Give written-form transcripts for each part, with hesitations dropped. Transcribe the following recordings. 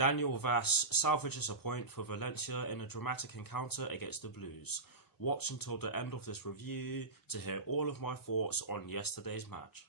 Daniel Vaz salvages a point for Valencia in a dramatic encounter against the Blues. Watch until the end of this review to hear all of my thoughts on yesterday's match.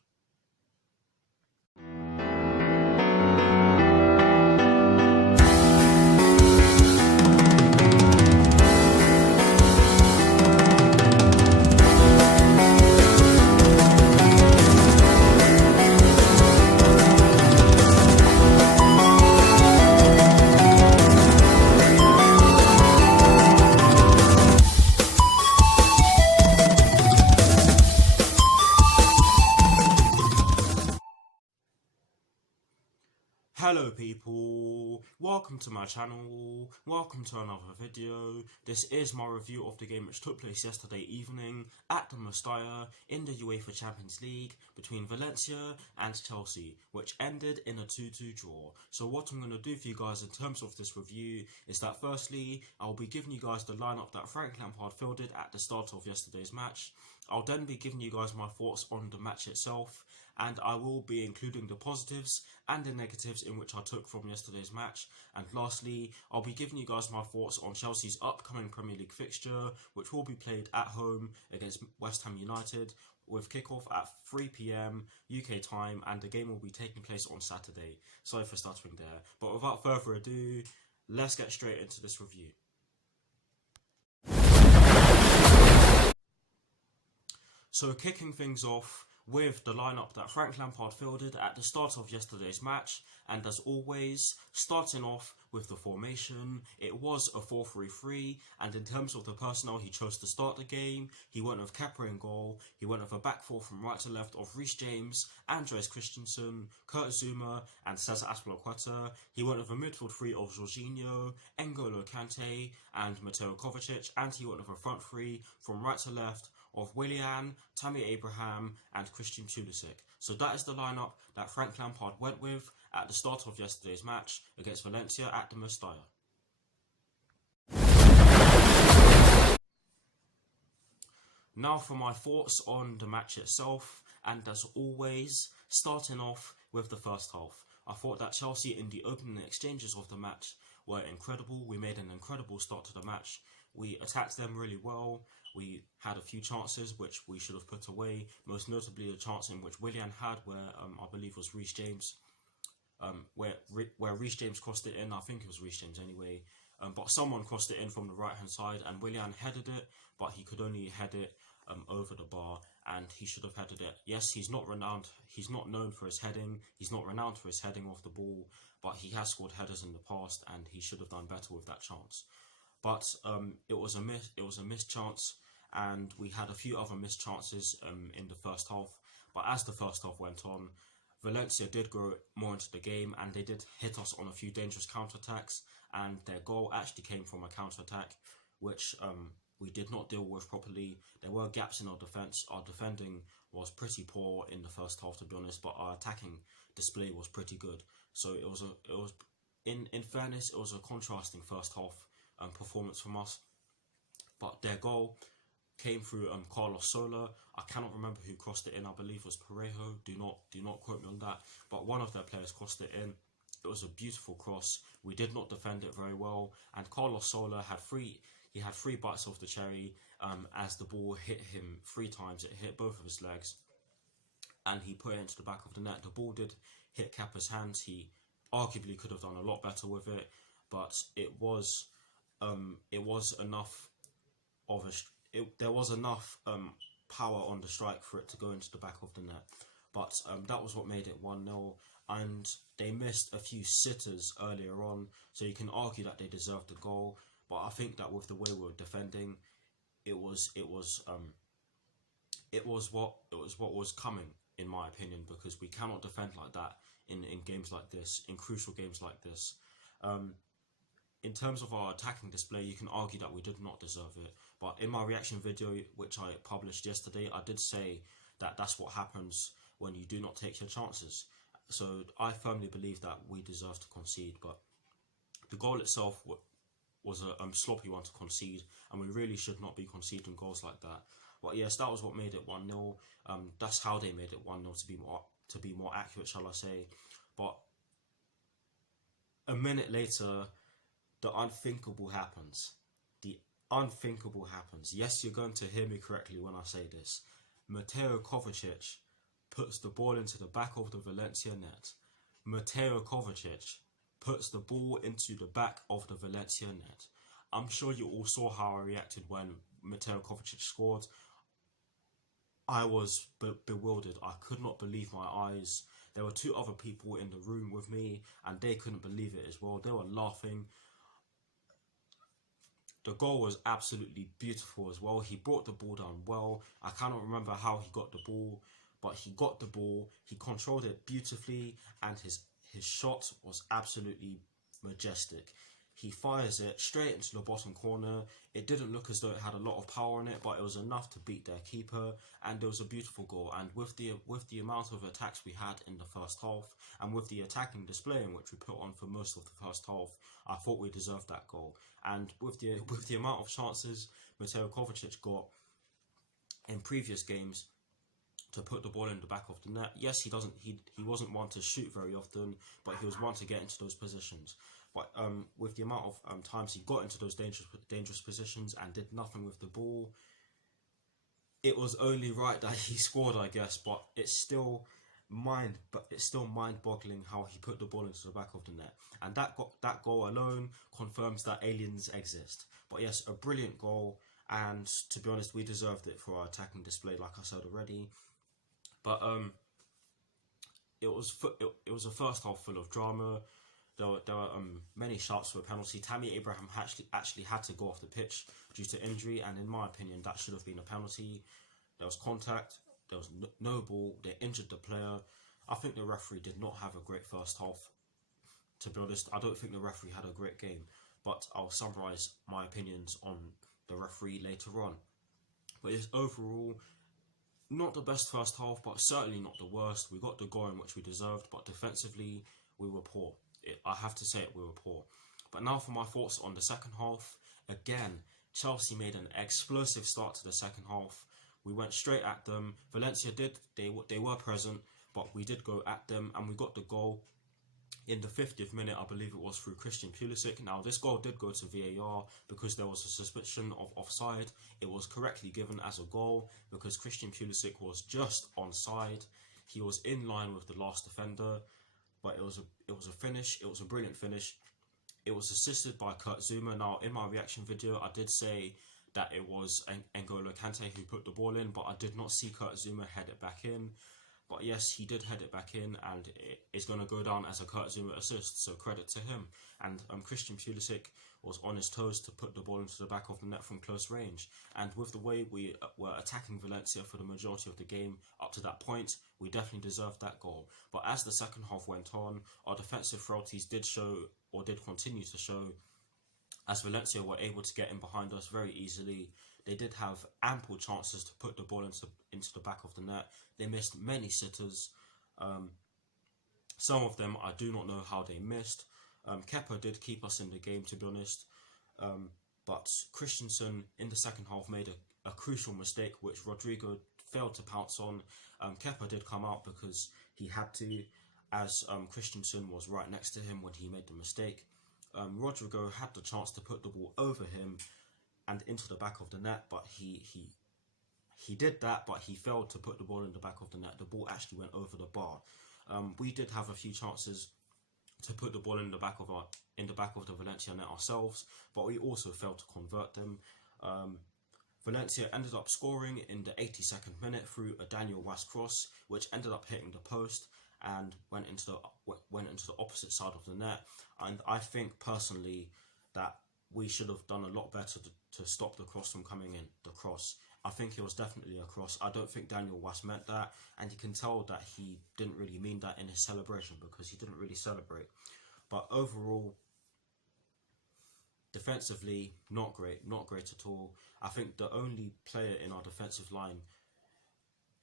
Hello people, welcome to my channel, welcome to another video. This is my review of the game which took place yesterday evening at the Mestalla in the UEFA Champions League between Valencia and Chelsea, which ended in a 2-2 draw. So what I'm going to do for you guys in terms of this review is that firstly, I'll be giving you guys the lineup that Frank Lampard fielded at the start of yesterday's match. I'll then be giving you guys my thoughts on the match itself, and I will be including the positives and the negatives in which I took from yesterday's match. And lastly, I'll be giving you guys my thoughts on Chelsea's upcoming Premier League fixture, which will be played at home against West Ham United, with kickoff at 3 PM UK time, and the game will be taking place on Saturday. Sorry for stuttering there, but without further ado, let's get straight into this review. So kicking things off with the lineup that Frank Lampard fielded at the start of yesterday's match, and as always, starting off with the formation, it was a 4-3-3, and in terms of the personnel he chose to start the game, he went with Kepa in goal, he went with a back four from right to left of Reece James, Andreas Christensen, Kurt Zuma and Cesar Azpilicueta. He went with a midfield three of Jorginho, N'Golo Kante and Mateo Kovacic, and he went with a front three from right to left of Willian, Tammy Abraham and Christian Pulisic. So that is the lineup that Frank Lampard went with at the start of yesterday's match against Valencia at the Mestalla. Now for my thoughts on the match itself, and as always, starting off with the first half. I thought that Chelsea in the opening exchanges of the match were incredible. We made an incredible start to the match. We attacked them really well. We had a few chances which we should have put away, most notably a chance in which Willian had where I believe was Reece James, where Reece James crossed it in. I think it was Reece James anyway, but someone crossed it in from the right hand side and Willian headed it, but he could only head it over the bar, and he should have headed it. Yes, he's not renowned, he's not known for his heading, he's not renowned for his heading off the ball, but he has scored headers in the past and he should have done better with that chance. But it was a missed chance, and we had a few other missed chances in the first half. But as the first half went on, Valencia did grow more into the game, and they did hit us on a few dangerous counterattacks, and their goal actually came from a counterattack, which we did not deal with properly. There were gaps in our defence. Our defending was pretty poor in the first half, to be honest, but our attacking display was pretty good. So it was in fairness, it was a contrasting first half performance from us. But their goal came through Carlos Soler. I cannot remember who crossed it in. I believe it was Parejo. Do not quote me on that. But one of their players crossed it in. It was a beautiful cross. We did not defend it very well, and Carlos Soler had three bites off the cherry as the ball hit him 3 times. It hit both of his legs, and he put it into the back of the net. The ball did hit Kepa's hands. He arguably could have done a lot better with it, but there was enough power on the strike for it to go into the back of the net. But that was what made it 1-0, and they missed a few sitters earlier on, so you can argue that they deserved the goal. But I think that with the way we were defending, it was what was coming, in my opinion, because we cannot defend like that in games like this, in crucial games like this. In terms of our attacking display, you can argue that we did not deserve it. But in my reaction video, which I published yesterday, I did say that that's what happens when you do not take your chances. So I firmly believe that we deserve to concede. But the goal itself was a sloppy one to concede, and we really should not be conceding goals like that. But yes, that was what made it 1-0. That's how they made it 1-0, to be more accurate, shall I say. But a minute later, the unthinkable happens. The unthinkable happens. Yes, you're going to hear me correctly when I say this. Mateo Kovacic puts the ball into the back of the Valencia net. Mateo Kovacic puts the ball into the back of the Valencia net. I'm sure you all saw how I reacted when Mateo Kovacic scored. I was bewildered. I could not believe my eyes. There were two other people in the room with me and they couldn't believe it as well. They were laughing. The goal was absolutely beautiful as well. He brought the ball down well. I cannot remember how he got the ball, but he got the ball. He controlled it beautifully and his shot was absolutely majestic. He fires it straight into the bottom corner. It didn't look as though it had a lot of power in it, but it was enough to beat their keeper, and it was a beautiful goal. And with the amount of attacks we had in the first half, and with the attacking display in which we put on for most of the first half, I thought we deserved that goal. And with the amount of chances Mateo Kovacic got in previous games to put the ball in the back of the net, yes, he wasn't one to shoot very often, but he was one to get into those positions. But with the amount of times he got into those dangerous positions and did nothing with the ball, it was only right that he scored, I guess. But it's still mind-boggling how he put the ball into the back of the net, and that goal alone confirms that aliens exist. But yes, a brilliant goal, and to be honest, we deserved it for our attacking display, like I said already. But it was a first half full of drama. There were many shouts for a penalty. Tammy Abraham actually had to go off the pitch due to injury, and in my opinion, that should have been a penalty. There was contact. There was no ball. They injured the player. I think the referee did not have a great first half. To be honest, I don't think the referee had a great game. But I'll summarise my opinions on the referee later on. But it's overall not the best first half, but certainly not the worst. We got the goal in which we deserved, but defensively we were poor. I have to say it, we were poor. But now for my thoughts on the second half. Again, Chelsea made an explosive start to the second half. We went straight at them. Valencia they were present, but we did go at them, and we got the goal in the 50th minute, I believe it was, through Christian Pulisic. Now, this goal did go to VAR because there was a suspicion of offside. It was correctly given as a goal because Christian Pulisic was just onside. He was in line with the last defender, but it was a finish. It was a brilliant finish. It was assisted by Kurt Zouma. Now, in my reaction video, I did say that it was N'Golo Kante who put the ball in, but I did not see Kurt Zouma head it back in. But yes, he did head it back in, and it is going to go down as a Kurt Zouma assist, so credit to him. And Christian Pulisic was on his toes to put the ball into the back of the net from close range. And with the way we were attacking Valencia for the majority of the game up to that point, we definitely deserved that goal. But as the second half went on, our defensive frailties did show, or did continue to show, as Valencia were able to get in behind us very easily. They did have ample chances to put the ball into the back of the net. They missed many sitters. Some of them I do not know how they missed. Kepa did keep us in the game, to be honest. But Christensen in the second half made a crucial mistake which Rodrigo failed to pounce on. Kepa did come out because he had to, as Christensen was right next to him when he made the mistake. Rodrigo had the chance to put the ball over him and into the back of the net, but he did that, but he failed to put the ball in the back of the net. The ball actually went over the bar. We did have a few chances to put the ball in the back of the Valencia net ourselves, but we also failed to convert them. Valencia ended up scoring in the 82nd minute through a Daniel Wass cross, which ended up hitting the post and went into the opposite side of the net. And I think personally that we should have done a lot better to stop the cross from coming in. The cross, I think it was definitely a cross. I don't think Daniel Wass meant that, and you can tell that he didn't really mean that in his celebration because he didn't really celebrate. But overall, defensively, not great at all. I think the only player in our defensive line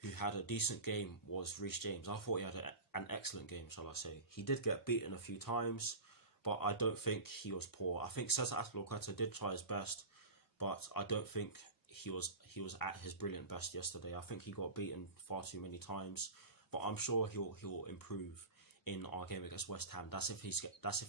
who had a decent game was Reece James. I thought he had an excellent game, shall I say. He did get beaten a few times, but I don't think he was poor. I think Cesar Azpilicueta did try his best, but I don't think he was at his brilliant best yesterday. I think he got beaten far too many times, but I'm sure he'll improve in our game against West Ham. That's if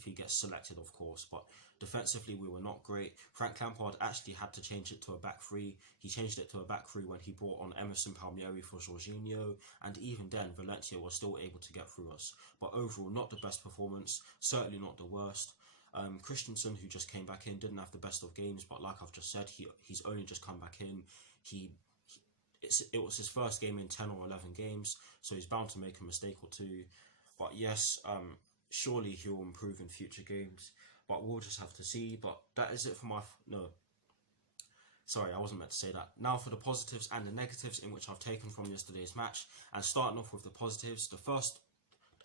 he gets selected, of course. But defensively, we were not great. Frank Lampard actually had to change it to a back three. He changed it to a back three when he brought on Emerson Palmieri for Jorginho, and even then, Valencia was still able to get through us. But overall, not the best performance. Certainly not the worst. Christensen, who just came back in, didn't have the best of games. But like I've just said, he's only just come back in. It was his first game in 10 or 11 games, so he's bound to make a mistake or two. But yes, surely he'll improve in future games. But we'll just have to see. But that is it for my... No. Sorry, I wasn't meant to say that. Now for the positives and the negatives in which I've taken from yesterday's match. And starting off with the positives, the first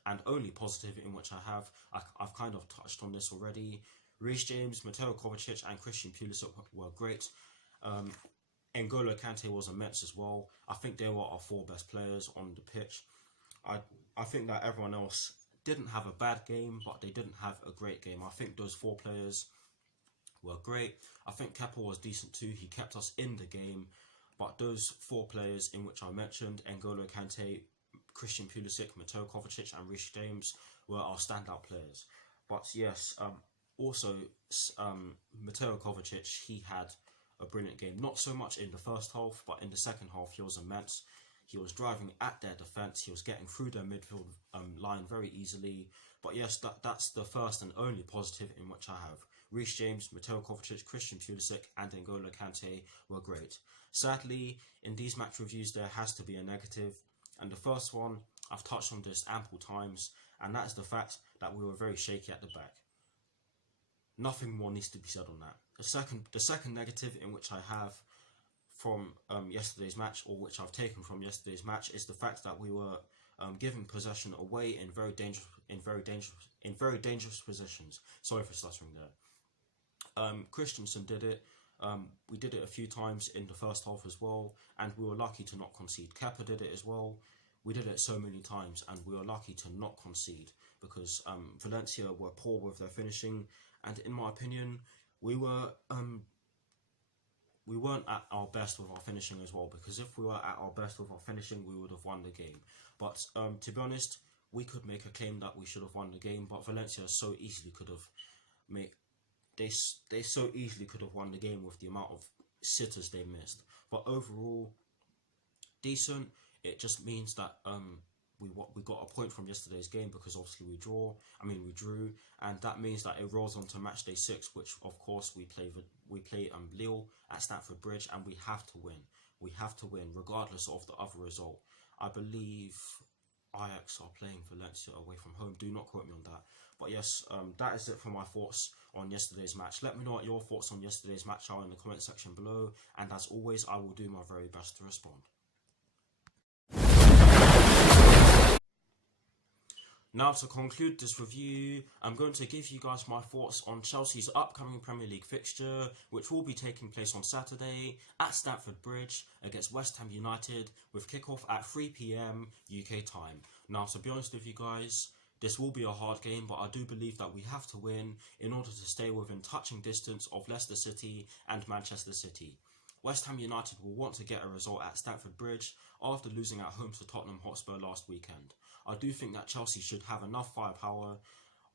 and only positive in which I've kind of touched on this already. Reece James, Mateo Kovacic and Christian Pulisic were great. N'Golo Kante was immense as well. I think they were our 4 best players on the pitch. I think that everyone else didn't have a bad game, but they didn't have a great game. I think those 4 players were great. I think Kepa was decent too. He kept us in the game. But those 4 players in which I mentioned, N'Golo Kante, Christian Pulisic, Mateo Kovacic and Reece James were our standout players. But yes, also Mateo Kovacic, he had a brilliant game. Not so much in the first half, but in the second half he was immense. He was driving at their defence. He was getting through their midfield line very easily. But yes, that's the first and only positive in which I have. Reece James, Mateo Kovacic, Christian Pulisic and N'Golo Kante were great. Sadly, in these match reviews there has to be a negative. And the first one, I've touched on this ample times, and that is the fact that we were very shaky at the back. Nothing more needs to be said on that. The second negative in which I have from yesterday's match, or which I've taken from yesterday's match, is the fact that we were giving possession away in very dangerous positions. Sorry for stuttering there. Christensen did it. We did it a few times in the first half as well, and we were lucky to not concede. Kepa did it as well. We did it so many times, and we were lucky to not concede because Valencia were poor with their finishing, and in my opinion, we weren't at our best with our finishing as well. Because if we were at our best with our finishing, we would have won the game. But to be honest, we could make a claim that we should have won the game, but Valencia so easily could have made. They so easily could have won the game with the amount of sitters they missed. But overall, decent. It just means that we got a point from yesterday's game because obviously we drew, and that means that it rolls on to match day 6, which of course we play Lille at Stamford Bridge, and we have to win. We have to win regardless of the other result. I believe Ajax are playing Valencia away from home. Do not quote me on that. But yes, that is it for my thoughts on yesterday's match. Let me know what your thoughts on yesterday's match are in the comment section below, and as always, I will do my very best to respond. Now to conclude this review, I'm going to give you guys my thoughts on Chelsea's upcoming Premier League fixture, which will be taking place on Saturday at Stamford Bridge against West Ham United, with kickoff at 3 PM UK time. Now to be honest with you guys, this will be a hard game, but I do believe that we have to win in order to stay within touching distance of Leicester City and Manchester City. West Ham United will want to get a result at Stamford Bridge after losing at home to Tottenham Hotspur last weekend. I do think that Chelsea should have enough firepower,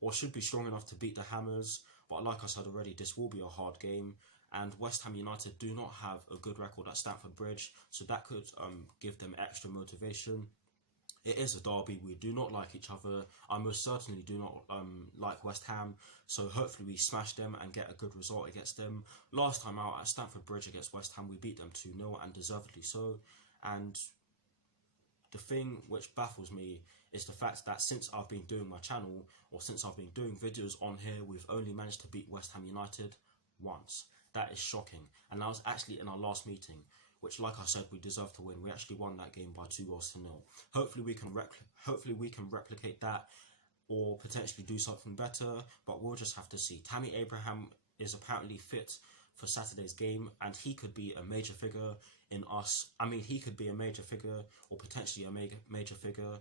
or should be strong enough to beat the Hammers, but like I said already, this will be a hard game, and West Ham United do not have a good record at Stamford Bridge, so that could give them extra motivation. It is a derby, we do not like each other. I most certainly do not like West Ham, so hopefully we smash them and get a good result against them. Last time out at Stamford Bridge against West Ham, we beat them 2-0, and deservedly so. And the thing which baffles me is the fact that since I've been doing my channel, or since I've been doing videos on here, we've only managed to beat West Ham United once. That is shocking, and that was actually in our last meeting, which, like I said, we deserve to win. We actually won that game by 2-0. Hopefully we can replicate that, or potentially do something better, but we'll just have to see. Tammy Abraham is apparently fit for Saturday's game, and he could be a major figure in us. He could be a major figure, or potentially a major figure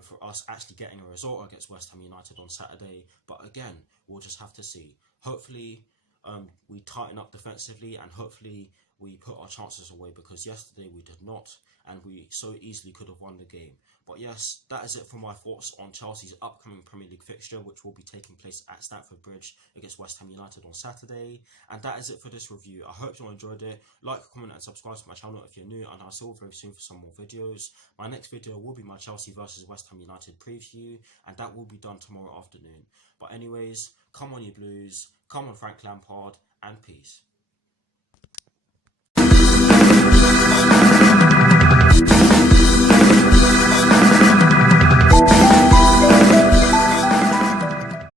for us actually getting a result against West Ham United on Saturday. But again, we'll just have to see. Hopefully we tighten up defensively, and hopefully we put our chances away, because yesterday we did not, and we so easily could have won the game. But yes, that is it for my thoughts on Chelsea's upcoming Premier League fixture, which will be taking place at Stamford Bridge against West Ham United on Saturday. And that is it for this review. I hope you all enjoyed it. Like, comment and subscribe to my channel if you're new, and I'll see you all very soon for some more videos. My next video will be my Chelsea versus West Ham United preview, and that will be done tomorrow afternoon. But anyways, come on you Blues, come on Frank Lampard, and peace.